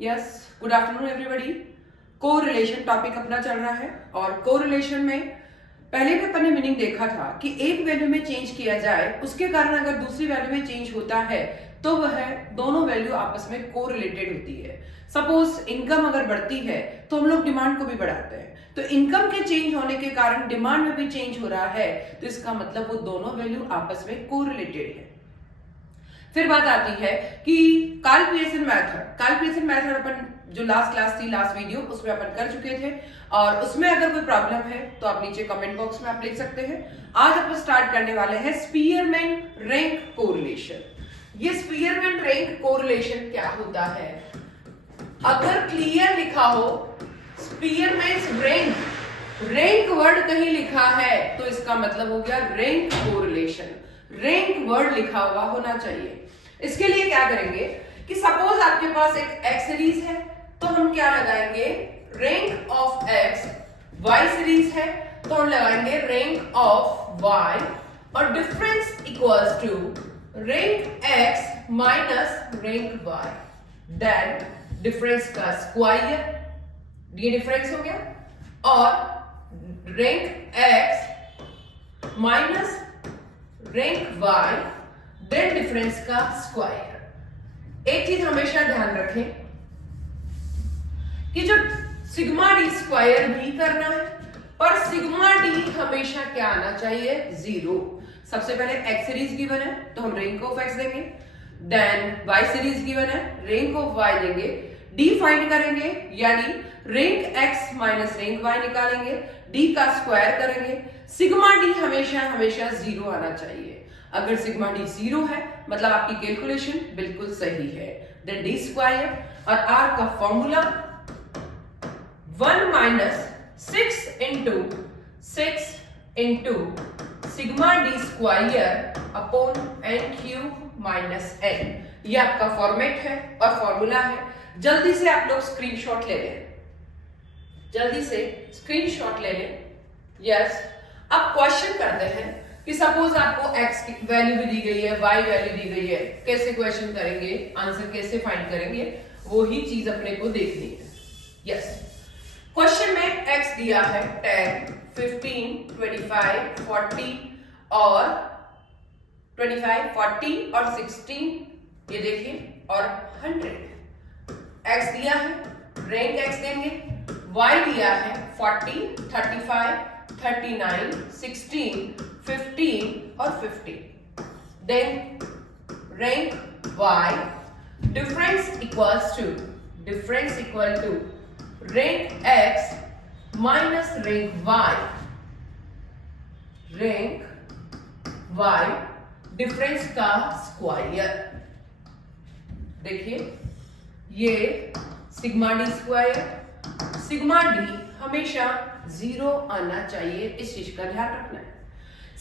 Yes, good afternoon everybody. Correlation topic अपना चल रहा है और कोरिलेशन में पहले भी अपन ने मीनिंग देखा था कि एक वैल्यू में चेंज किया जाए, उसके कारण अगर दूसरी वैल्यू में चेंज होता है तो वह दोनों वैल्यू आपस में कोरिलेटेड होती है। सपोज इनकम अगर बढ़ती है तो हम लोग डिमांड को भी बढ़ाते हैं, तो इनकम के चेंज होने के कारण डिमांड में भी चेंज हो रहा है, तो इसका मतलब वो दोनों वैल्यू आपस में कोरिलेटेड है। फिर बात आती है कि कार्ल पियर्सन मेथड अपन जो लास्ट क्लास थी, लास्ट वीडियो, उसमें अपन कर चुके थे और उसमें अगर कोई प्रॉब्लम है तो आप नीचे कमेंट बॉक्स में आप लिख सकते हैं। आज अपन स्टार्ट करने वाले हैं स्पीयरमैन रैंक कोरिलेशन। ये स्पीयरमैन रैंक कोरिलेशन क्या होता है? अगर क्लियर लिखा हो स्पीयरमैन रैंक वर्ड कहीं लिखा है तो इसका मतलब हो गया रैंक कोरिलेशन। रैंक वर्ड लिखा हुआ होना चाहिए। इसके लिए क्या करेंगे कि सपोज आपके पास एक एक्स सीरीज है तो हम क्या लगाएंगे, rank of X. Y series है तो हम लगाएंगे रैंक ऑफ वाई और difference equals to rank X minus rank Y. Then difference का स्क्वायर, ये डिफरेंस हो गया, और rank X minus rank Y then difference का स्क्वायर। एक चीज हमेशा ध्यान रखें कि जो सिग्मा डी स्क्वायर भी करना है, पर सिग्मा डी हमेशा क्या आना चाहिए, जीरो। सबसे पहले एक्स सीरीज गिवन है तो हम रैंक ऑफ एक्स देंगे, देन वाई सीरीज गिवन है, रैंक ऑफ वाई देंगे, डी फाइंड करेंगे यानी rank X minus rank Y निकालेंगे, डी का स्क्वायर करेंगे। सिग्मा डी हमेशा हमेशा जीरो आना चाहिए। अगर सिग्मा डी जीरो है मतलब आपकी कैलकुलेशन बिल्कुल सही है। देन डी स्क्वायर और आर का formula 1 minus 6 into sigma D square upon N cube minus N. ये आपका फॉर्मेट है और फॉर्मूला है। जल्दी से आप लोग स्क्रीनशॉट ले लें, जल्दी से स्क्रीनशॉट ले लें। यस, अब क्वेश्चन करते हैं कि सपोज आपको x की वैल्यू भी दी गई है, y वैल्यू दी गई है, कैसे क्वेश्चन करेंगे, आंसर कैसे फाइंड करेंगे, वो ही चीज अपने को देखनी है। यस, क्वेश्चन में x दिया है 10, 15, 25, 40 और 16, ये देखिए, और 100। x दिया है, रैंक x देंगे, y दिया है 40, 35, 39, 16, 15 और 50। Then rank y, difference equal to rank x minus rank y difference का स्क्वायर। देखिए, ये sigma D square, sigma D हमेशा जीरो आना चाहिए, इस चीज का ध्यान रखना है।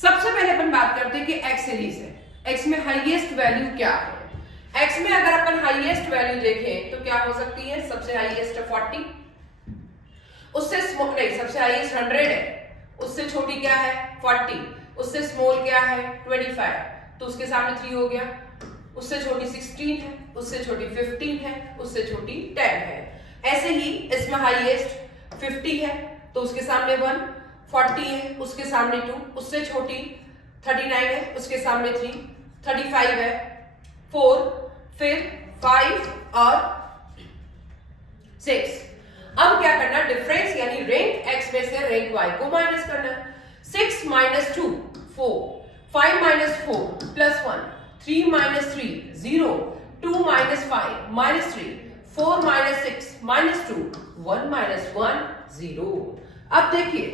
सबसे पहले अपन बात करते हैं कि एक्स सीरीज है, एक्स में हाईएस्ट वैल्यू क्या है। एक्स में अगर अपन हाईएस्ट वैल्यू देखें तो क्या हो सकती है, सबसे हाईएस्ट है 40, उससे स्मॉल नहीं, सबसे हाईएस्ट 100 है, उससे छोटी क्या है 40, उससे स्मॉल क्या है 25, तो उसके सामने 3 हो गया, उससे छोटी 16 है, उससे छोटी 15 है, उससे छोटी 10 है। ऐसे ही इसमें हाईएस्ट 50 है तो उसके सामने 1, 40 है उसके सामने 2, उससे छोटी 39 है उसके सामने 3, 35 है 4, फिर 5 और 6। अब क्या करना, डिफरेंस यानी रैंक x में से रैंक y को माइनस करना। 6 minus 2 4, 5 minus 4 plus 1, 3 minus 3 0, 2 minus 5 minus 3, 4 minus 6 minus 2, 1 minus 1 0। अब देखिए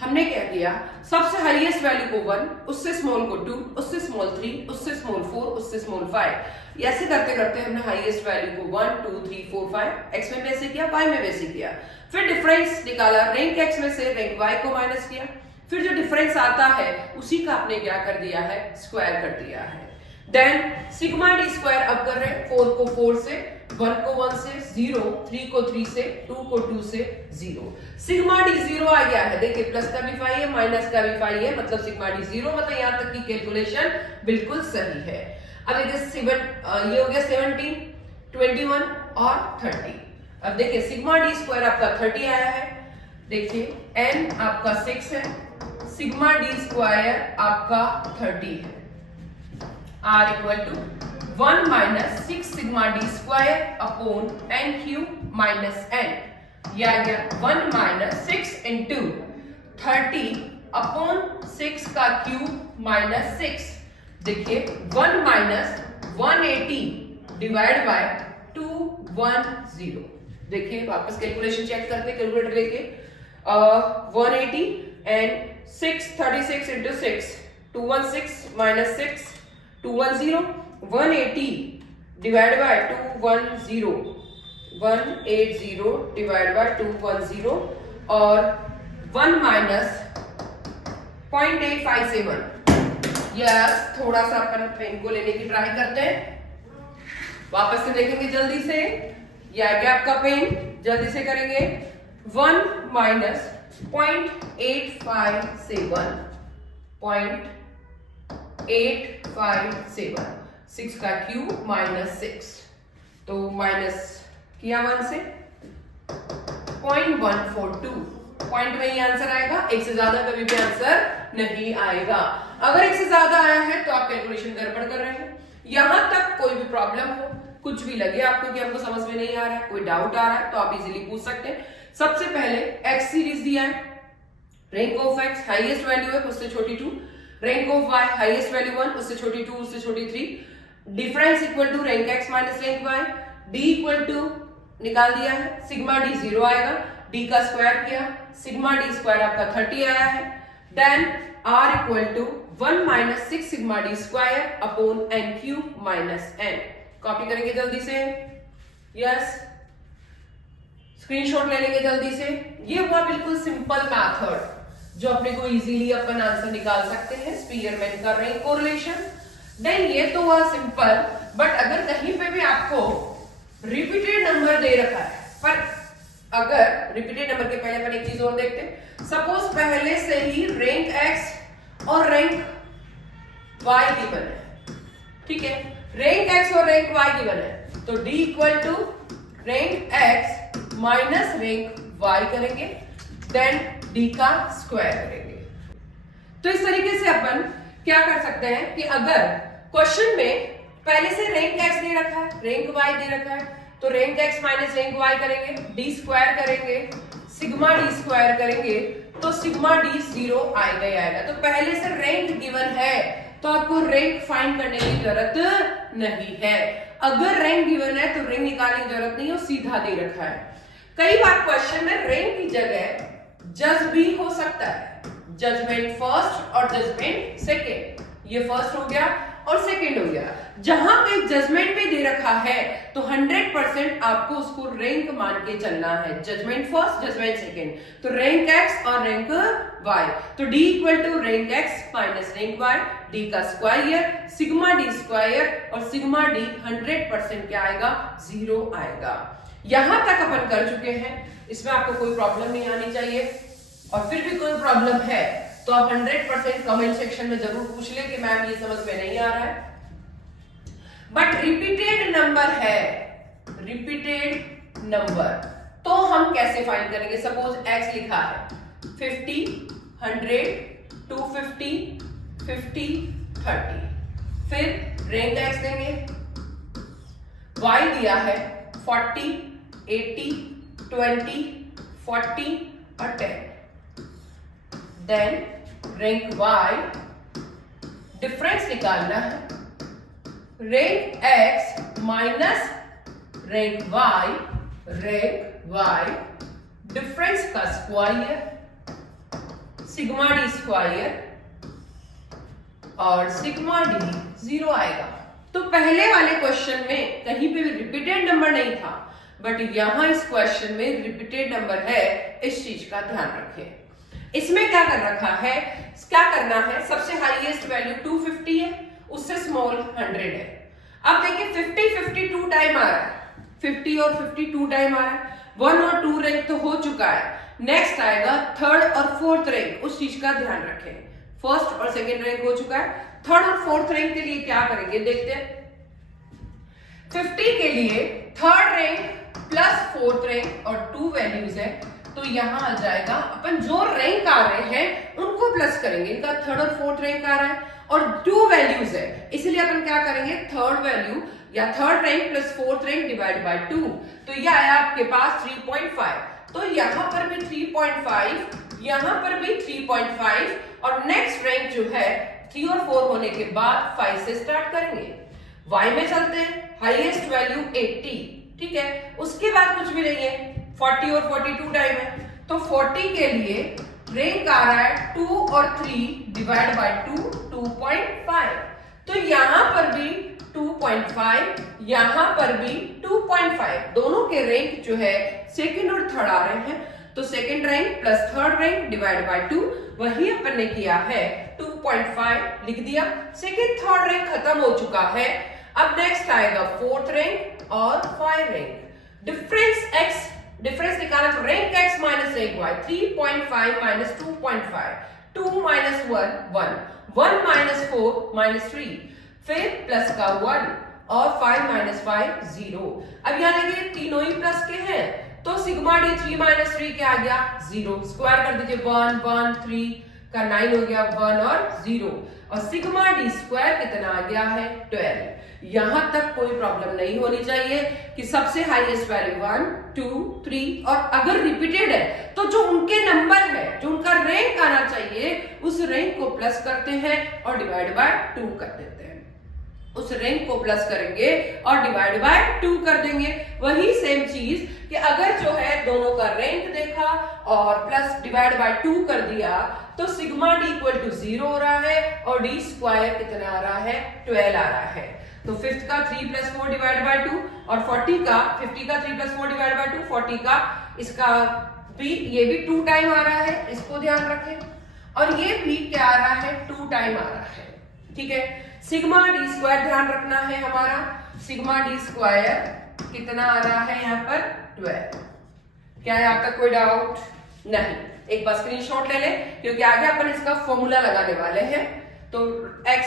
हमने क्या किया, सबसे हाईएस्ट वैल्यू को 1, उससे स्मॉल को 2, उससे स्मॉल 3, उससे स्मॉल 4, उससे स्मॉल 5, ऐसे करते करते हमने हाईएस्ट वैल्यू को 1 2 3 4 5 x में वैसे किया, y में वैसे किया। फिर डिफरेंस निकाला, रैंक x में से रैंक y को माइनस किया, फिर जो डिफरेंस आता है उसी का आपने क्या कर दिया है, स्क्वायर कर दिया है। देन सिग्मा डी स्क्वायर अब कर रहे हैं, 4 को 4 से, 1 को 1 से, 0, 3 को 3 से, 2 को 2 से 0। सिग्मा डी 0 आ गया है, देखिए प्लस का भी 5 है, माइनस का भी 5 है, मतलब सिग्मा डी 0, मतलब यहां तक की कैलकुलेशन बिल्कुल सही है। अब देखिए ये हो गया 17, 21 और 30। अब देखिए सिग्मा डी स्क्वायर आपका 30 आया है, देखिए n आपका 6 है, सिग्मा डी स्क्वायर आपका 30 है। r equal to 1 minus 6 sigma D square upon n cube minus n, यह आ गया 1 माइनस 6 इंटू 30 अपॉन 6 का क्यूब माइनस 6। देखिए 1 माइनस 180 डिवाइड बाय 210। देखिए वापस कैलकुलेशन चेक करते कैलकुलेटर लेके 180 and 36 into 6 216 minus 6 210 180 divide by 210 180 divide by 210 और 1 माइनस 0.857। यस, थोड़ा सा अपन पेन को लेने की ट्राई करते हैं, वापस से देखेंगे जल्दी से। यह आ गया आपका पेन, जल्दी से करेंगे। 1 माइनस 0.857 6 का क्यूब माइनस 6, तो माइनस किया 1 से 0.142, पॉइंट में ही आंसर आएगा, एक से ज्यादा कभी भी आंसर नहीं आएगा। अगर एक से ज्यादा आया है तो आप कैलकुलेशन गड़बड़ कर रहे हैं। यहां तक कोई भी प्रॉब्लम हो, कुछ भी लगे आपको कि हमको समझ में नहीं आ रहा है, कोई डाउट आ रहा है, तो आप इजीली पूछ सकते हैं। सबसे पहले एक्स सीरीज दिया है, rank of X highest value है उससे छोटी 2, rank of Y highest value 1 उससे छोटी 2 उससे छोटी 3, difference equal to rank X minus rank Y, D equal to निकाल दिया है, सिग्मा डी 0 आएगा, डी का स्क्वायर किया, सिग्मा डी स्क्वायर आपका 30 आया है, then R equal to 1 minus 6 sigma D square upon N cube minus N. Copy करेंगे जल्दी से, यस, स्क्रीनशॉट ले लेंगे जल्दी से। ये हुआ बिल्कुल सिंपल मेथड जो अपने को इजीली अपन आंसर निकाल सकते हैं, स्पीयरमैन का रैंक कोरिलेशन। देन ये तो हुआ सिंपल, बट अगर कहीं पे भी आपको रिपीटेड नंबर दे रखा है, पर अगर रिपीटेड नंबर के पहले अपन एक चीज और देखते हैं, सपोज पहले से ही रैंक एक्स और रैंक वाई गिवन है, ठीक है, रैंक एक्स और रैंक वाई गिवन है, तो D equal to rank X minus rank Y करेंगे, देन डी का स्क्वायर करेंगे। तो इस तरीके से अपन क्या कर सकते हैं कि अगर क्वेश्चन में पहले से रैंक एक्स दे रखा है, रैंक वाई दे रखा है, तो rank X minus rank Y करेंगे, डी स्क्वायर करेंगे, सिग्मा डी स्क्वायर करेंगे, तो सिग्मा डी 0 आएगा ही आएगा। तो पहले से रैंक गिवन है तो आपको रैंक फाइंड करने की जरूरत नहीं है। अगर रैंक गिवन है तो रैंक निकालने की जरूरत नहीं है, सीधा दे रखा है। कई बार क्वेश्चन में रैंक की जगह जज भी हो सकता है, जजमेंट फर्स्ट और जजमेंट सेकेंड, ये फर्स्ट हो गया और सेकेंड हो गया। जहां कहीं जजमेंट भी दे रखा है तो 100% आपको उसको रैंक मान के चलना है, जजमेंट फर्स्ट जजमेंट सेकेंड, तो रैंक एक्स और रैंक वाई, तो D equal to rank X minus rank Y, D का स्क्वायर, सिग्मा डी स्क्वायर और सिग्मा डी 100% क्या आएगा, 0 आएगा। यहां तक अपन कर चुके हैं, इसमें आपको कोई प्रॉब्लम नहीं आनी चाहिए, और फिर भी कोई प्रॉब्लम है तो आप 100% कमेंट सेक्शन में जरूर पूछ ले कि मैम ये समझ में नहीं आ रहा है। बट रिपीटेड नंबर है, रिपीटेड नंबर, तो हम कैसे फाइंड करेंगे? सपोज x लिखा है 50, 100, 250, 50, 30, फिर रैंक x देंगे, y दिया है 40, 80, 20, 40 और 10, देन रैंक y, डिफरेंस निकालना है, rank x minus rank y, difference का स्क्वायर, सिग्मा डी स्क्वायर और सिग्मा डी 0 आएगा। तो पहले वाले क्वेश्चन में कहीं पे भी रिपीटेड नंबर नहीं था, बट यहां इस क्वेश्चन में रिपीटेड नंबर है, इस चीज का ध्यान रखें। इसमें क्या कर रखा है, क्या करना है, सबसे हाईएस्ट वैल्यू 250 है, उससे स्मॉल 100 है। अब देखिए 50 52 टाइम आ रहा है, 50 और 52 टाइम आ रहा है, 1 और 2 रैंक तो हो चुका है, नेक्स्ट आएगा थर्ड और फोर्थ रैंक, उस चीज का ध्यान रखें। फर्स्ट और सेकेंड रैंक हो चुका है, थर्ड और फोर्थ रैंक के लिए क्या करेंगे देखते हैं। 50 के लिए third rank plus fourth rank और 2 वैल्यूज है, तो यहां आ जाएगा अपन जो रैंक आ रहे हैं उनको प्लस करेंगे। इनका थर्ड और फोर्थ रैंक आ रहा है और 2 वैल्यूज है, इसलिए अपन क्या करेंगे, थर्ड वैल्यू या third rank plus fourth rank divide by 2, तो ये आया आपके पास 3.5। तो यहां पर भी 3.5, यहां पर भी 3.5 और नेक्स्ट रैंक जो है 3 और 4 होने के बाद 5 से स्टार्ट करेंगे। y में चलते हैं, हाईएस्ट वैल्यू 80, ठीक है, उसके बाद कुछ भी नहीं है, 40 और 42 टाइम है, तो 40 के लिए रैंक आ रहा है 2 और 3 डिवाइड बाय 2, 2.5। तो यहां पर भी 2.5, यहां पर भी 2.5, दोनों के रैंक जो है सेकंड और थर्ड आ रहे हैं, तो second rank plus third rank divide by 2, वही अपन ने किया है 2.5 लिख दिया। सेकंड थर्ड रैंक खत्म हो चुका है, अब नेक्स्ट आएगा फोर्थ रैंक और 5 रैंक। डिफरेंस निकाला तो rank x minus rank y, 3.5 minus 2.5, 2 minus 1, 1 minus 4 minus 3, फिर प्लस का 1 और 5 माइनस 5 0। अब यहाँ देखिए तीनों ही प्लस के हैं, तो सिग्मा डी 3 माइनस 3 क्या आ गया 0, स्क्वायर कर दीजिए 1 1 3 का 9 हो गया 1 और 0, और सिग्मा डी स्क्वायर कितना आ गया है 12। यहां तक कोई प्रॉब्लम नहीं होनी चाहिए कि सबसे हाईएस्ट वैल्यू 1 2 3, और अगर रिपीटेड है तो जो उनके नंबर है, जो उनका रैंक आना चाहिए, उस रैंक को प्लस करते हैं और डिवाइड बाय 2 कर देते हैं। उस रैंक को प्लस करेंगे और डिवाइड बाय 2 कर देंगे। वही सेम चीज कि अगर जो है दोनों का रैंक देखा और प्लस डिवाइड बाय 2 कर दिया, तो सिग्मा डी इक्वल टू 0 हो रहा है और डी स्क्वायर कितना आ रहा है 12 आ रहा है। तो 5th का 3 प्लस 4 डिवाइड बाय 2 और 50 का 3 प्लस 4 डिवाइड बाय 2, 40 का इसका भी, ये भी 2 टाइम आ रहा है, इसको ध्यान रखें, और ये भी क्या आ रहा है 2 टाइम आ रहा है, ठीक है। सिग्मा डी स्क्वायर ध्यान रखना है हमारा, सिग्मा डी स्क्वायर कितना आ रहा है यहाँ पर 12। क्या है आप तक कोई डाउट नहीं? एक बार स्क्रीनशॉट ले लें, क्योंकि आगे अपन इसका फॉर्मूला लगाने वाले हैं। तो x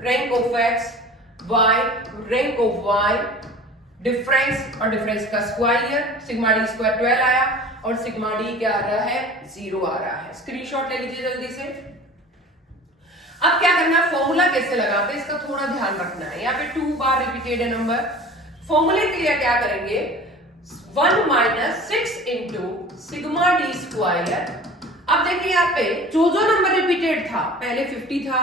rank of x, y rank of y, difference और डिफरेंस का स्क्वायर, सिग्मा डी स्क्वायर 12 आया और सिग्मा डी क्या आ रहा है 0 आ रहा है। स्क्रीनशॉट ले लीजिए जल्दी से। अब क्या करना है, फॉर्मूला कैसे लगाते हैं इसका थोड़ा ध्यान रखना है। यहाँ पे 2 बार रिपीटेड है नंबर, फॉर्मूले के लिए क्या करेंगे, 1 minus 6 into sigma D square. अब देखिए यहाँ पे जो नंबर रिपीटेड था, पहले 50 था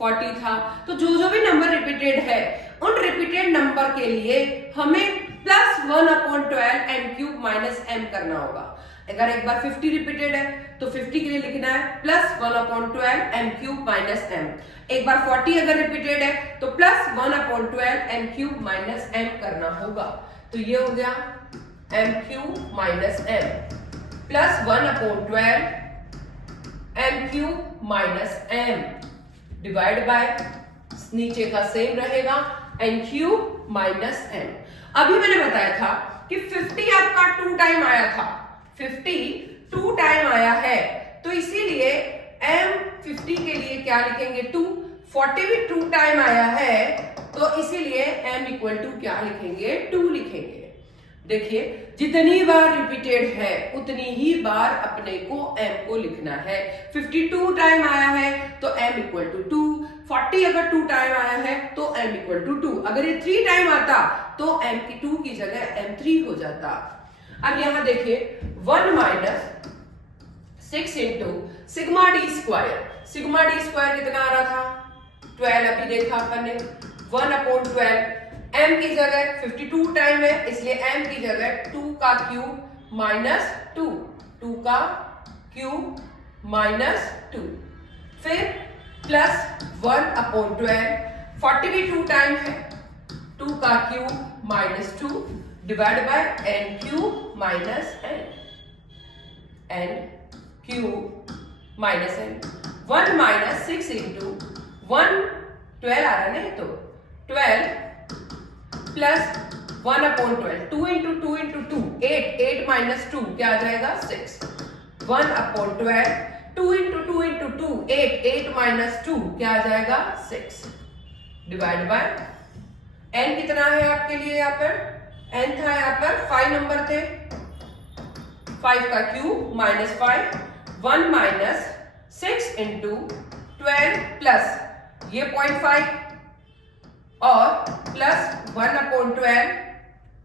40 था, तो जो भी नंबर रिपीटेड है उन रिपीटेड नंबर के लिए हमें plus 1/12 m cube minus m करना होगा। अगर एक बार 50 रिपीटेड है तो 50 के लिए लिखना है plus 1/12 m cube minus m। एक बार 40 अगर रिपीटेड है तो plus 1/12 m cube minus m करना होगा। तो ये हो गया m cube minus m plus 1/12 m cube minus m divide by, नीचे का सेम रहेगा n क्यूब माइनस m। अभी मैंने बताया था कि 50 आपका 2 टाइम आया था, 50 2 टाइम आया है, तो इसीलिए m 50 के लिए क्या लिखेंगे 2, 40 भी 2 टाइम आया है, तो इसीलिए m इक्वल टू क्या लिखेंगे 2 लिखेंगे। देखिए जितनी बार रिपीटेड है उतनी ही बार अपने को m को लिखना है। 52 टाइम आया है तो m इक्वल टू 2, 40 अगर 2 टाइम आया है तो m इक्वल टू 2, अगर ये 3 टाइम आता तो m की 2 की जगह m3 हो जाता। अब यहां देखिए 1 minus 6 into sigma D square, sigma D square कितना आ रहा था 12, अभी देखा अपन ने 1/12, m की जगह 52 टाइम है इसलिए m की जगह 2 का क्यूब माइनस 2, 2 का क्यूब माइनस 2, फिर प्लस 1/12, 40 भी 2 टाइम है, 2 का cube minus 2 divide by n cube minus n cube minus n। 1 minus 6 into 1 12 आ रहा है, तो 12 प्लस 1/12, 2 इंटू 2 इंटू 2 8, 8 माइनस 2 क्या आ जाएगा 6, 1/12, 2 इंटू 2 इंटू 2 8, 8 माइनस 2 क्या आ जाएगा 6 डिवाइड बाय n कितना है आपके लिए यहाँ पर, n था यहाँ पर 5 नंबर थे, 5 का cube minus 5, 1 minus 6 into 12 plus ये 0.5 और प्लस 1/12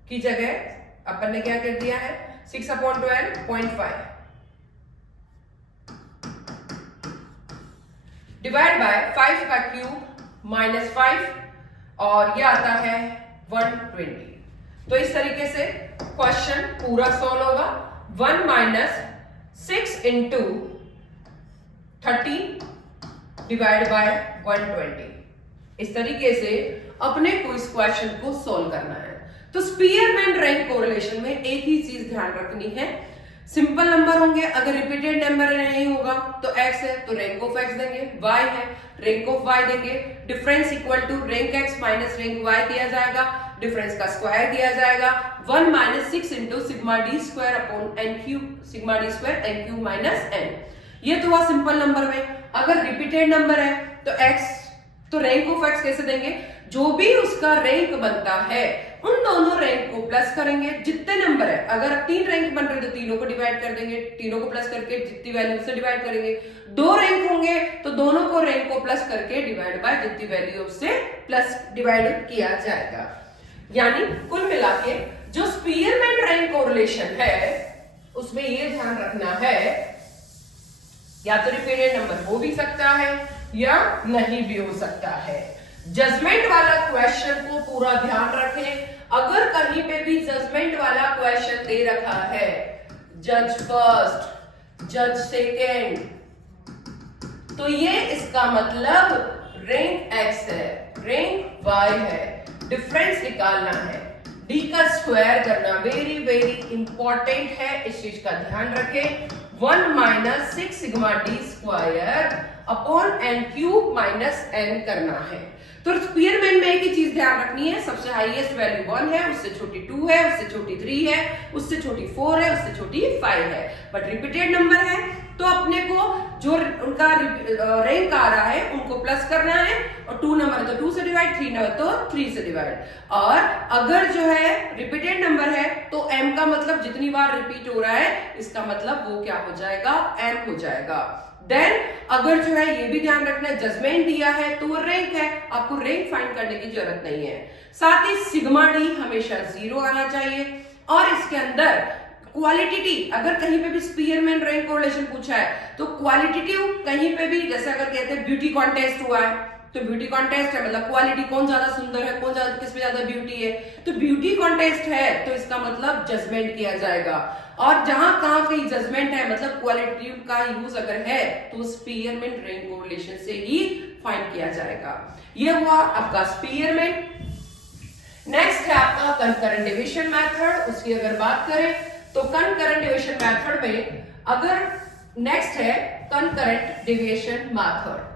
की जगह अपन ने क्या कर दिया है 6/12 0.5 डिवाइड बाय 5 का क्यूब माइनस 5 और ये आता है 120। तो इस तरीके से क्वेश्चन पूरा सॉल्व होगा। 1 माइनस 6 इंटू 30 डिवाइड बाय 120। इस तरीके से अपने को इस क्वेश्चन को सॉल्व करना है। तो स्पीयरमैन रैंक कोरिलेशन में एक ही चीज ध्यान रखनी है, सिंपल नंबर होंगे, अगर रिपीटेड नंबर नहीं होगा तो x है तो रैंक ऑफ x देंगे, y है रैंक ऑफ y देंगे, difference equal to rank x minus rank y किया जाएगा, डिफरेंस का स्क्वायर किया जाएगा, 1 minus 6 into sigma D square upon N cube, sigma D square N cube minus N. ये तो हुआ सिंपल नंबर में। अगर रिपीटेड नंबर है तो x, तो रैंक ऑफ x कैसे देंगे, जो भी उसका रैंक बनता है उन दोनों रैंक को प्लस करेंगे, जितने नंबर है, अगर 3 रैंक बन रहे तो तीनों को डिवाइड कर देंगे, तीनों को प्लस करके जितनी वैल्यू से डिवाइड करेंगे, 2 रैंक होंगे तो दोनों को रैंक को प्लस करके डिवाइड बाय जितनी वैल्यू उससे प्लस डिवाइड किया जाएगा। यानी कुल मिला के जो स्पीयरमैन रैंक कोरिलेशन है उसमें ये ध्यान रखना है या तो रिपीटेड नंबर हो भी सकता है या नहीं भी हो सकता है। जजमेंट वाला क्वेश्चन को पूरा ध्यान रखें। अगर कहीं पे भी जजमेंट वाला क्वेश्चन दे रखा है, जज फर्स्ट, जज सेकेंड, तो ये इसका मतलब रैंक x है, रैंक y है, डिफरेंस निकालना है, d का स्क्वायर करना वेरी वेरी इंपॉर्टेंट है, इस चीज का ध्यान रखें। 1 minus 6 sigma D square upon N cube minus N करना है। तो स्पीयरमैन में एक ही चीज ध्यान रखनी है, सबसे हाईएस्ट वैल्यू 1 है, उससे छोटी 2 है, उससे छोटी 3 है, उससे छोटी 4 है, उससे छोटी 5 है। बट रिपीटेड नंबर है तो अपने को जो उनका रैंक आ रहा है उनको प्लस करना है, और 2 नंबर है तो 2 से डिवाइड, 3 नंबर तो 3 से डिवाइड। और अगर जो है रिपीटेड नंबर है तो m का मतलब जितनी बार रिपीट हो रहा है इसका मतलब वो क्या हो जाएगा, m हो जाएगा। देन अगर जो है ये भी ध्यान रखना है जजमेंट दिया है तो वो रैंक है, आपको रैंक फाइंड करने की जरूरत नहीं है। साथ ही सिग्मा डी हमेशा 0 आना चाहिए, और इसके अंदर क्वालिटेटिव, अगर कहीं पे भी स्पीयरमैन रैंक कोरिलेशन पूछा है तो क्वालिटेटिव कहीं पे भी, जैसे अगर कहते हैं ब्यूटी कॉन्टेस्ट हुआ है तो ब्यूटी कॉन्टेस्ट है मतलब क्वालिटी, कौन ज्यादा सुंदर है, कौन ज्यादा, किसमें ज्यादा ब्यूटी है, तो ब्यूटी कॉन्टेस्ट है तो इसका मतलब जजमेंट किया जाएगा। और जहां कहां कहीं जजमेंट है मतलब क्वालिटेटिव का यूज अगर है तो स्पीयरमैन रैंक कोरिलेशन से ही फाइंड किया जाएगा। ये हुआ आपका स्पीयरमैन। नेक्स्ट है आपका कंकरेंट डिविजन मेथड। उसकी अगर बात करें तो कंकरेंट डिविजन मेथड में अगर नेक्स्ट है concurrent division method.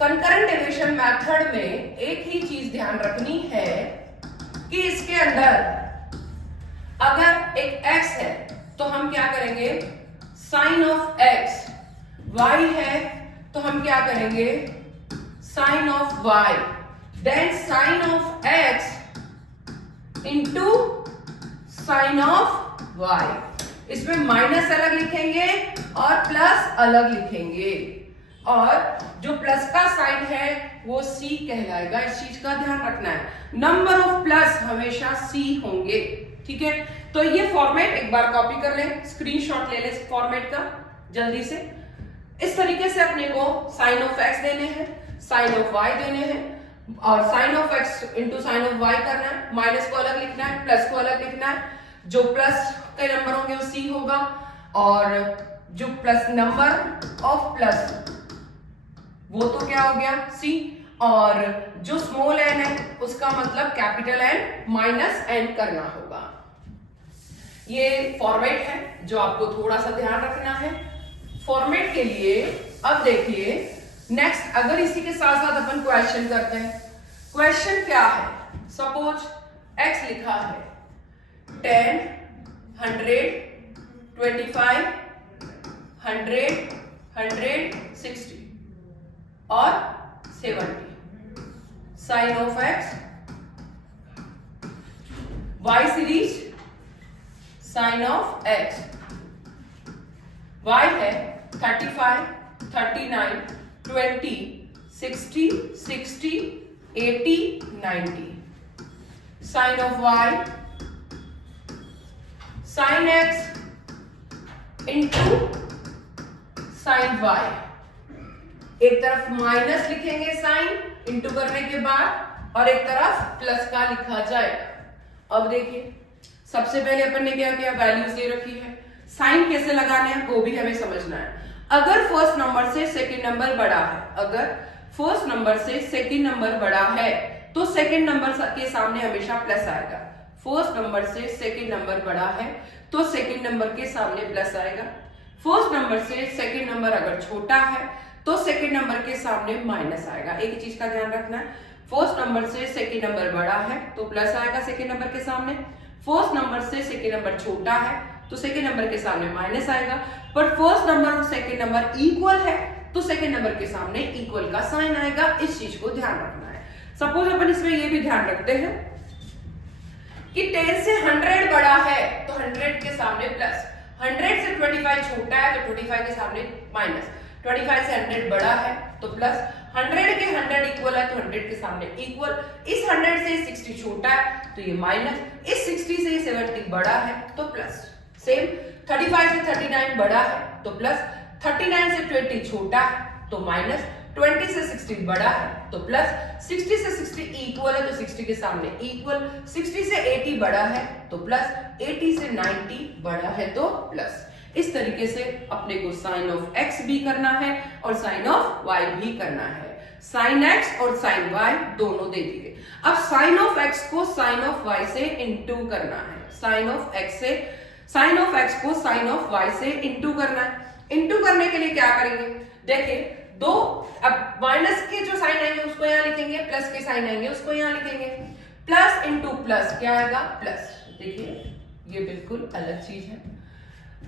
Concurrent division method में एक ही चीज ध्यान रखनी है कि इसके अंदर अगर एक x है तो हम क्या करेंगे, साइन ऑफ x, y है तो हम क्या करेंगे, sine of y, then sine of x into sine of y। इसमें माइनस अलग लिखेंगे और प्लस अलग लिखेंगे, और जो प्लस का साइन है वो c कहलाएगा। इस चीज का ध्यान रखना है, नंबर ऑफ प्लस हमेशा c होंगे, ठीक है। तो ये फॉर्मेट एक बार कॉपी कर ले, स्क्रीनशॉट ले ले इस फॉर्मेट का जल्दी से। इस तरीके से अपने को साइन ऑफ x देने हैं, साइन ऑफ y देने हैं, और sine of x into sine of y करना है, माइनस को अलग लिखना है, प्लस को अलग लिखना है, जो प्लस के नंबर होंगे वो c होगा, और जो प्लस नंबर ऑफ प्लस वो तो क्या हो गया c, और जो स्मॉल n है उसका मतलब कैपिटल N माइनस n करना होगा। ये फॉर्मेट है जो आपको थोड़ा सा ध्यान रखना है फॉर्मेट के लिए। अब देखिए नेक्स्ट, अगर इसी के साथ साथ अपन क्वेश्चन करते हैं। क्वेश्चन क्या है, सपोज x लिखा है 10, 100, 25, 100, 160 और 70, sine of x y series sine of x, y है 35, 39, 20, 60, 60, 80, 90. Sine of y sine x into sine y. एक तरफ माइनस लिखेंगे साइन इंटू करने के बाद और एक तरफ प्लस का लिखा जाएगा. अब देखिए सबसे पहले अपन ने क्या किया, वैल्यूज दे रखी है, साइन कैसे लगाने हैं वो भी हमें समझना है. अगर फर्स्ट नंबर से सेकंड नंबर बड़ा है, अगर फर्स्ट नंबर से सेकंड नंबर बड़ा है तो सेकंड नंबर के सामने हमेशा प्लस आएगा. फर्स्ट नंबर से सेकंड नंबर बड़ा है तो सेकंड नंबर के सामने प्लस आएगा. फर्स्ट नंबर से सेकंड नंबर अगर छोटा है तो सेकंड नंबर के सामने माइनस आएगा. एक ही चीज का ध्यान रखना है, फर्स्ट नंबर से सेकंड नंबर बड़ा है तो प्लस आएगा सेकंड नंबर के सामने. फर्स्ट नंबर से सेकंड नंबर छोटा है तो सेकंड नंबर के सामने माइनस आएगा. पर फर्स्ट नंबर और सेकंड नंबर इक्वल है तो सेकंड नंबर के सामने इक्वल का साइन आएगा. इस चीज को ध्यान रखना है. सपोज अपन इसमें ये भी ध्यान रखते हैं कि 10 से 100 बड़ा है तो 100 के सामने प्लस, 100 से 25 छोटा है तो 25 के सामने माइनस, 25 से 100 बड़ा है तो प्लस, 100 के 100 इक्वल है तो 100 के सामने इक्वल, इस 100 से 60 छोटा है तो ये माइनस, इस 60 से 70 बड़ा है तो प्लस. सेम 35 से 39 बड़ा है तो प्लस, 39 से 20 छोटा है तो माइनस, 20 से 60 बड़ा है तो प्लस, 60 से 60 इक्वल है तो 60 के सामने इक्वल, 60 से 80 बड़ा है तो प्लस, 80 से 90 बड़ा है तो प्लस. इस तरीके से अपने को साइन ऑफ x भी करना है और साइन ऑफ y भी करना है. साइन x और साइन y दोनों दे दिए. अब साइन ऑफ x को साइन ऑफ y से इंटू करना है. साइन ऑफ x को साइन ऑफ y से इंटू करना है. इंटू करने के लिए क्या करेंगे, देखिए दो, अब माइनस के जो साइन आएंगे उसको यहां लिखेंगे, प्लस के साइन आएंगे उसको यहां लिखेंगे. प्लस इंटू प्लस क्या आएगा, प्लस. देखिए ये बिल्कुल अलग चीज है.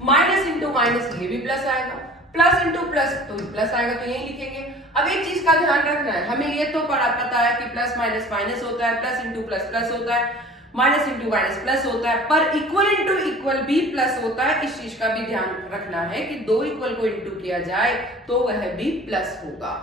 माइनस इंटू माइनस ये भी प्लस आएगा, प्लस इंटू प्लस तो प्लस आएगा तो यही लिखेंगे. अब एक चीज का ध्यान रखना है, हमें ये तो पता है कि प्लस माइनस माइनस होता है, प्लस इंटू प्लस प्लस होता है, माइनस इंटू माइनस प्लस होता है, पर इक्वल इंटू इक्वल भी प्लस होता है. इस चीज का भी ध्यान रखना है कि दो इक्वल को इंटू किया जाए तो वह भी प्लस होगा.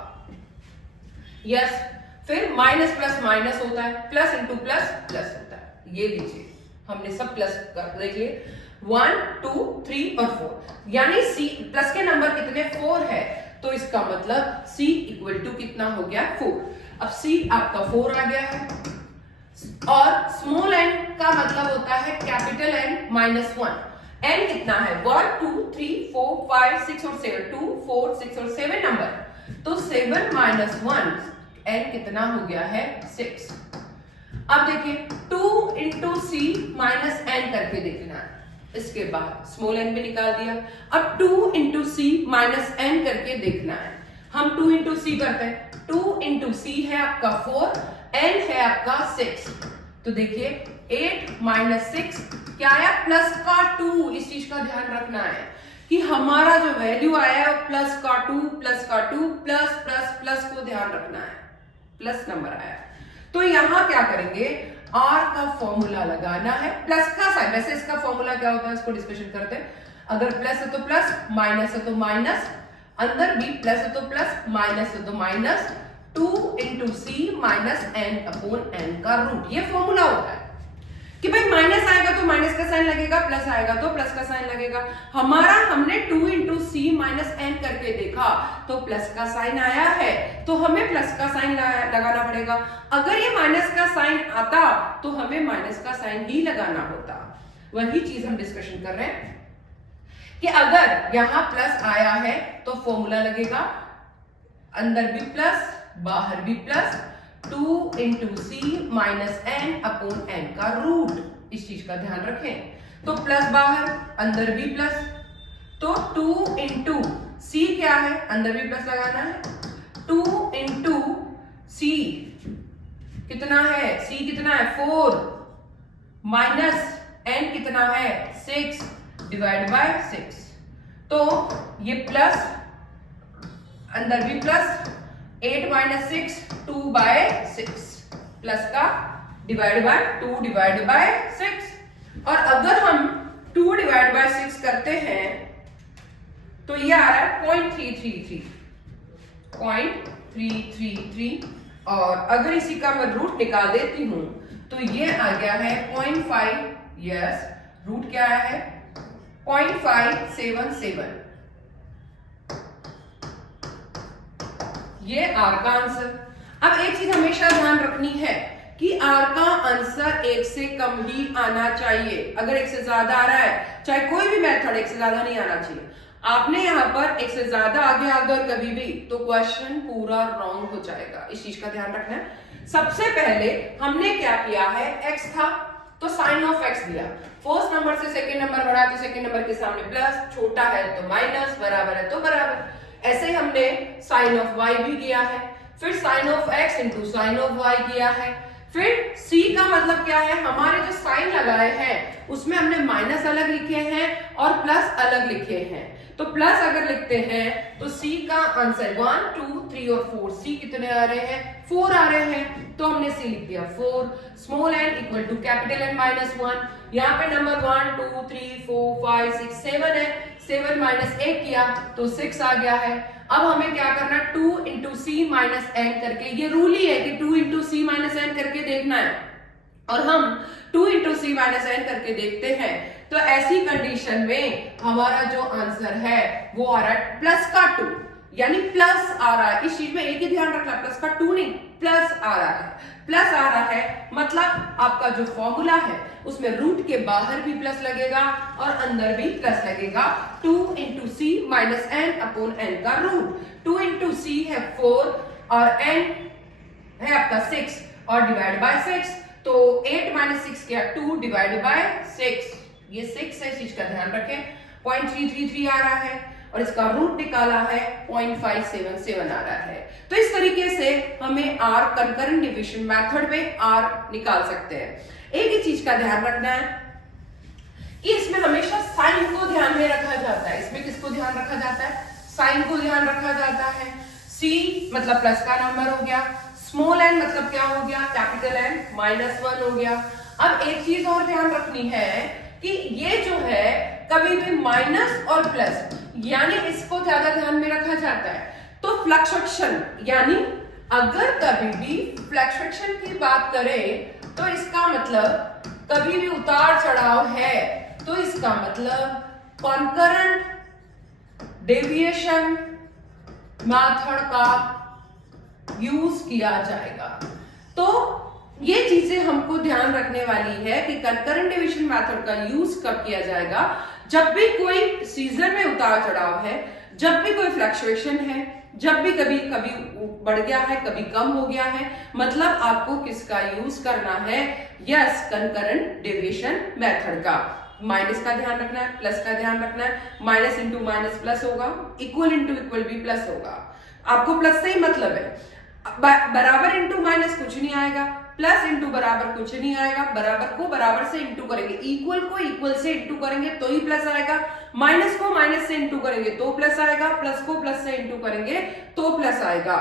यस, फिर माइनस प्लस माइनस होता है, प्लस इंटू प्लस प्लस होता है. ये लीजिए हमने सब प्लस कर देखिए 1, 2, 3 और 4, यानी सी प्लस के नंबर कितने 4 है तो इसका मतलब c इक्वल टू कितना हो गया 4. अब c आपका 4 आ गया है और स्मॉल n का मतलब होता है कैपिटल N माइनस 1. n कितना है 1, 2, 3, 4, 5, 6 और 7, 2, 4, 6 और 7 नंबर, तो 7 माइनस 1 n कितना हो गया है 6. अब देखिए 2 इंटू सी माइनस एन करके देखना है. इसके बाद स्मॉल n भी निकाल दिया. अब 2 इंटू सी माइनस एन करके देखना है. हम 2 इंटू सी करते हैं, 2 इंटू सी है आपका 4, n है आपका 6, तो देखिए 8 माइनस 6 क्या आया प्लस का 2. इस चीज का ध्यान रखना है कि हमारा जो वैल्यू आया है प्लस का 2 प्लस का 2 प्लस प्लस प्लस को ध्यान रखना है, प्लस नंबर आया. तो यहां क्या करेंगे, r का फॉर्मूला लगाना है, प्लस का साइन. वैसे इसका फॉर्मूला क्या होता है इसको डिस्कशन करते हैं. अगर प्लस है तो प्लस, माइनस है तो माइनस, अंदर भी प्लस है तो प्लस, माइनस है तो माइनस, 2 इंटू सी माइनस एन अपॉन एन का रूट. ये फॉर्मूला होता है कि भाई माइनस आएगा तो माइनस का साइन लगेगा, प्लस आएगा तो प्लस का साइन लगेगा. हमने 2 इंटू सी माइनस एन करके देखा तो प्लस का साइन आया है तो हमें प्लस का साइन लगाना पड़ेगा. अगर ये माइनस का साइन आता तो हमें माइनस का साइन ही लगाना होता. वही चीज हम डिस्कशन कर रहे हैं कि अगर यहां प्लस आया है तो फॉर्मूला लगेगा, अंदर भी प्लस बाहर भी प्लस, 2 इंटू सी माइनस एन अपॉन एन का रूट. इस चीज का ध्यान रखें. तो प्लस बाहर अंदर भी प्लस, तो 2 इंटू सी क्या है, अंदर भी प्लस लगाना है, 2 इंटू सी कितना है, सी कितना है 4 माइनस एन कितना है 6 डिवाइड बाय 6. तो ये प्लस अंदर भी प्लस, 8 माइनस 6 2 बाय 6 प्लस का डिवाइड बाय 2 डिवाइड बाय 6। और अगर हम 2 डिवाइड बाय 6 करते हैं तो ये आ रहा है 0.333 और अगर इसी का मैं रूट निकाल देती हूं तो ये आ गया है 0.5। यस, रूट क्या आया है 0.577। ये आर का आंसर। अब एक चीज हमेशा ध्यान रखनी है कि आर का आंसर 1 से कम ही आना चाहिए। अगर 1 से ज्यादा आ रहा है, चाहे कोई भी मेथड 1 से ज्यादा नहीं आना चाहिए। आपने यहाँ पर 1 से ज्यादा आगे अगर कभी भी तो क्वेश्चन पूरा रॉन्ग हो जाएगा। इस चीज का ध्यान रखना है। सबसे पहले हमने क्या किया है, x था तो साइन ऑफ x दिया। फर्स्ट नंबर से सेकंड नंबर बढ़ा तो सेकंड नंबर के सामने प्लस, छोटा है तो माइनस, बराबर है तो बराबर। ऐसे ही हमने साइन ऑफ y भी किया है, फिर sine of x into sine of y किया है। फिर c का मतलब क्या है, हमारे जो साइन लगाए हैं उसमें हमने माइनस अलग लिखे हैं और प्लस अलग लिखे हैं। तो प्लस अगर लिखते हैं तो c का आंसर 1 2 3 और 4। c कितने आ रहे हैं, 4 आ रहे हैं, तो हमने c लिख दिया 4। Small n equal to capital N minus 1। यहाँ पे नंबर 1 2 3 4 5 6 7 है, 7 माइनस 1 किया तो 6 आ गया है। अब हमें क्या करना है, 2 इंटू सी माइनस एन करके, ये रूल ही है कि 2 इंटू सी माइनस एन करके देखना है। और हम 2 इंटू सी माइनस एन करके देखते हैं तो ऐसी कंडीशन में हमारा जो आंसर है वो आ रहा है प्लस का 2, यानी प्लस आ रहा है। इस चीज में एक ही ध्यान रखना, प्लस का 2 नहीं, प्लस आ रहा है। प्लस आ रहा है मतलब आपका जो फॉर्मूला है उसमें रूट के बाहर भी प्लस लगेगा और अंदर भी प्लस लगेगा। 2 इंटू सी माइनस एन अपॉन एन का रूट। 2 इंटू सी है 4 और एन है आपका 6 और डिवाइड बाय 6, तो 8 माइनस 6 क्या, 2 डिवाइड बाय 6। ये 6 है, इस चीज का ध्यान रखें। 0.333 आ रहा है और इसका रूट निकाला है 0.577 आ रहा है। तो इस तरीके से हमें आर कंकरेंट डिवीजन मेथड में आर निकाल सकते हैं। एक ही चीज का ध्यान रखना है कि इसमें हमेशा साइन को ध्यान में रखा जाता है। इसमें किसको ध्यान रखा जाता है, साइन को ध्यान रखा जाता है। सी मतलब प्लस का नंबर हो गया, स्मॉल एन मतलब क्या हो गया, कैपिटल एन माइनस 1 हो गया। अब एक चीज और ध्यान रखनी है कि ये जो है कभी भी माइनस और प्लस, यानी इसको ज्यादा ध्यान में रखा जाता है। तो फ्लक्चुएशन, यानी अगर कभी भी फ्लक्चुएशन की बात करें तो इसका मतलब कभी भी उतार चढ़ाव है तो इसका मतलब कॉन्करेंट डेविएशन मेथड का यूज किया जाएगा। तो ये चीजें हमको ध्यान रखने वाली है कि कंकरेंट डिवीजन मेथड का यूज कब किया जाएगा, जब भी कोई सीजन में उतार चढ़ाव है, जब भी कोई फ्लक्चुएशन है, जब भी कभी कभी बढ़ गया है कभी कम हो गया है, मतलब आपको किसका यूज करना है, यस कंकरेंट डेविएशन मेथड का। माइनस का ध्यान रखना है, प्लस का ध्यान रखना है। माइनस इंटू माइनस प्लस होगा, इक्वल इंटू इक्वल भी प्लस होगा। आपको प्लस से ही मतलब है। बराबर इंटू माइनस कुछ नहीं आएगा, प्लस इंटू बराबर कुछ नहीं आएगा। बराबर को बराबर से इंटू करेंगे, इक्वल को इक्वल से इंटू करेंगे तो ही प्लस आएगा। माइनस को माइनस से इंटू करेंगे तो प्लस आएगा, प्लस को प्लस से इंटू करेंगे तो प्लस आएगा।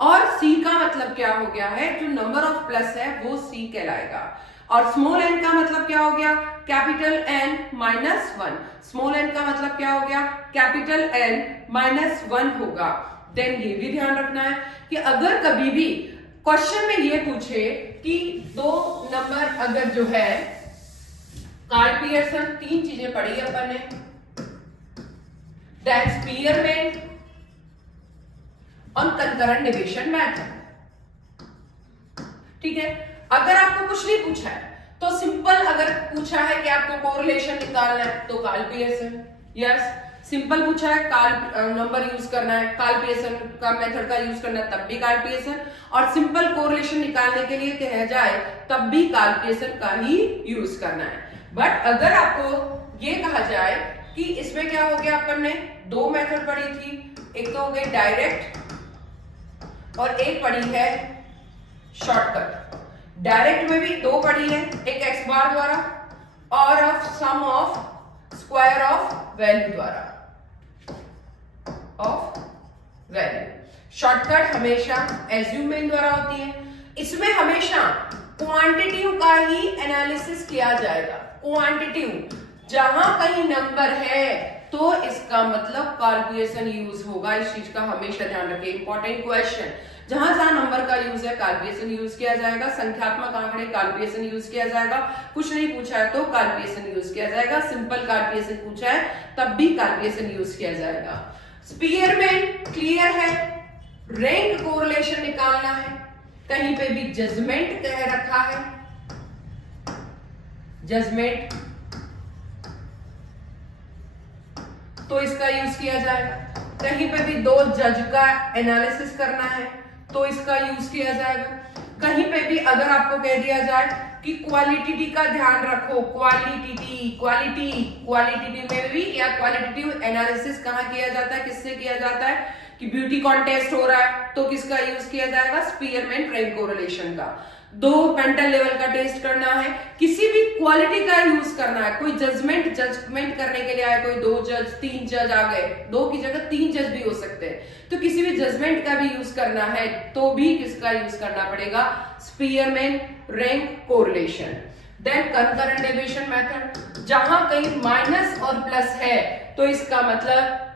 और सी का मतलब क्या हो गया है, जो नंबर ऑफ प्लस है वो सी कहलाएगा। और स्मॉल एन का मतलब क्या हो गया, capital N minus 1। Small n का मतलब क्या हो गया, कैपिटल एन माइनस 1 होगा। देन ये भी ध्यान रखना है कि अगर कभी भी क्वेश्चन में ये पूछे कि 2 नंबर अगर जो है, कार्ल पियर्सन 3 चीजें पढ़ी अपन ने, दैट स्पीयरमैन और कंकरेंट डिवीजन मेथड। ठीक है, अगर आपको कुछ नहीं पूछा है तो सिंपल, अगर पूछा है कि आपको कोरिलेशन निकालना है तो कार्ल पियर्सन, यस। सिंपल पूछा है कार्ल नंबर यूज करना है, कार्ल पियर्सन का मेथड का यूज करना है तब भी कार्ल पियर्सन, और सिंपल कोरिलेशन निकालने के लिए कहा जाए तब भी कार्ल पियर्सन का ही यूज करना है। बट अगर आपको ये कहा जाए कि इसमें क्या हो गया, अपन ने 2 मेथड पढ़ी थी, एक तो हो गई डायरेक्ट और एक पढ़ी है शॉर्टकट। डायरेक्ट में भी 2 पढ़ी है, एक एक्स बार द्वारा और of sum of square of value द्वारा ऑफ वैल्यू। शॉर्टकट हमेशा एज्यूमेन द्वारा होती है। इसमें हमेशा क्वांटिटिव का ही एनालिसिस किया जाएगा। क्वांटिटिव, जहां कहीं नंबर है तो इसका मतलब कैलकुलेशन यूज होगा। इस चीज का हमेशा ध्यान रखें, इंपॉर्टेंट क्वेश्चन। जहां जहां नंबर का यूज है कैलकुलेशन यूज किया जाएगा। संख्यात्मक आंकड़े कैलकुलेशन यूज किया जाएगा। कुछ नहीं पूछा है तो कैलकुलेशन यूज किया जाएगा। सिंपल कैलकुलेशन पूछा है तब भी कैलकुलेशन यूज किया जाएगा। स्पीयरमैन क्लियर है, रैंक कोरिलेशन निकालना है, कहीं पे भी जजमेंट कह रखा है, जजमेंट तो इसका यूज किया जाएगा। कहीं पे भी दो जज का एनालिसिस करना है तो इसका यूज किया जाएगा। कहीं पे भी अगर आपको कह दिया जाए कि क्वालिटी का ध्यान रखो, क्वालिटी में भी या क्वालिटेटिव एनालिसिस कहां किया जाता है, किससे किया जाता है कि ब्यूटी कॉन्टेस्ट हो रहा है तो किसका यूज किया जाएगा, स्पीयरमैन रैंक कोरिलेशन का। दो मेंटल लेवल का टेस्ट करना है, किसी भी क्वालिटी का यूज करना है। कोई जजमेंट करने के लिए आए, कोई 2 जज 3 जज आ गए, 2 की जगह 3 जज भी हो सकते हैं, तो किसी भी जजमेंट का भी यूज करना है तो भी किसका यूज करना पड़ेगा, Spearman rank correlation. Then concurrent deviation method, जहां कहीं माइनस और प्लस है तो इसका मतलब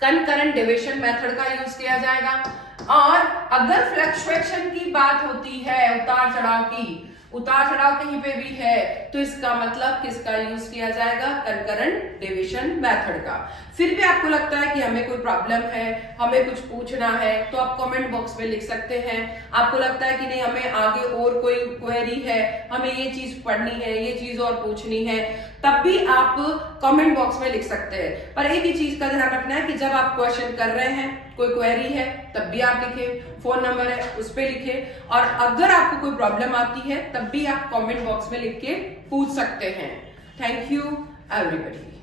कंकरेंट डेविएशन मेथड का यूज किया जाएगा। और अगर फ्लक्चुएशन की बात होती है, उतार चढ़ाव की, उतार चढ़ाव कहीं पे भी है तो इसका मतलब किसका यूज किया जाएगा, कंकरेंट डेविएशन मेथड का। फिर भी आपको लगता है कि हमें कोई प्रॉब्लम है, हमें कुछ पूछना है तो आप कमेंट बॉक्स में लिख सकते हैं। आपको लगता है कि नहीं हमें आगे और कोई क्वेरी है, हमें ये चीज पढ़नी है, ये चीज और पूछनी है, तब भी आप कमेंट बॉक्स में लिख सकते हैं। पर एक ही चीज का ध्यान रखना है कि जब आप क्वेश्चन कर रहे हैं, कोई क्वेरी है तब भी आप लिखें, फोन नंबर है उस पर लिखें, और अगर आपको कोई प्रॉब्लम आती है तब भी आप कमेंट बॉक्स में लिख के पूछ सकते हैं। Thank you everybody.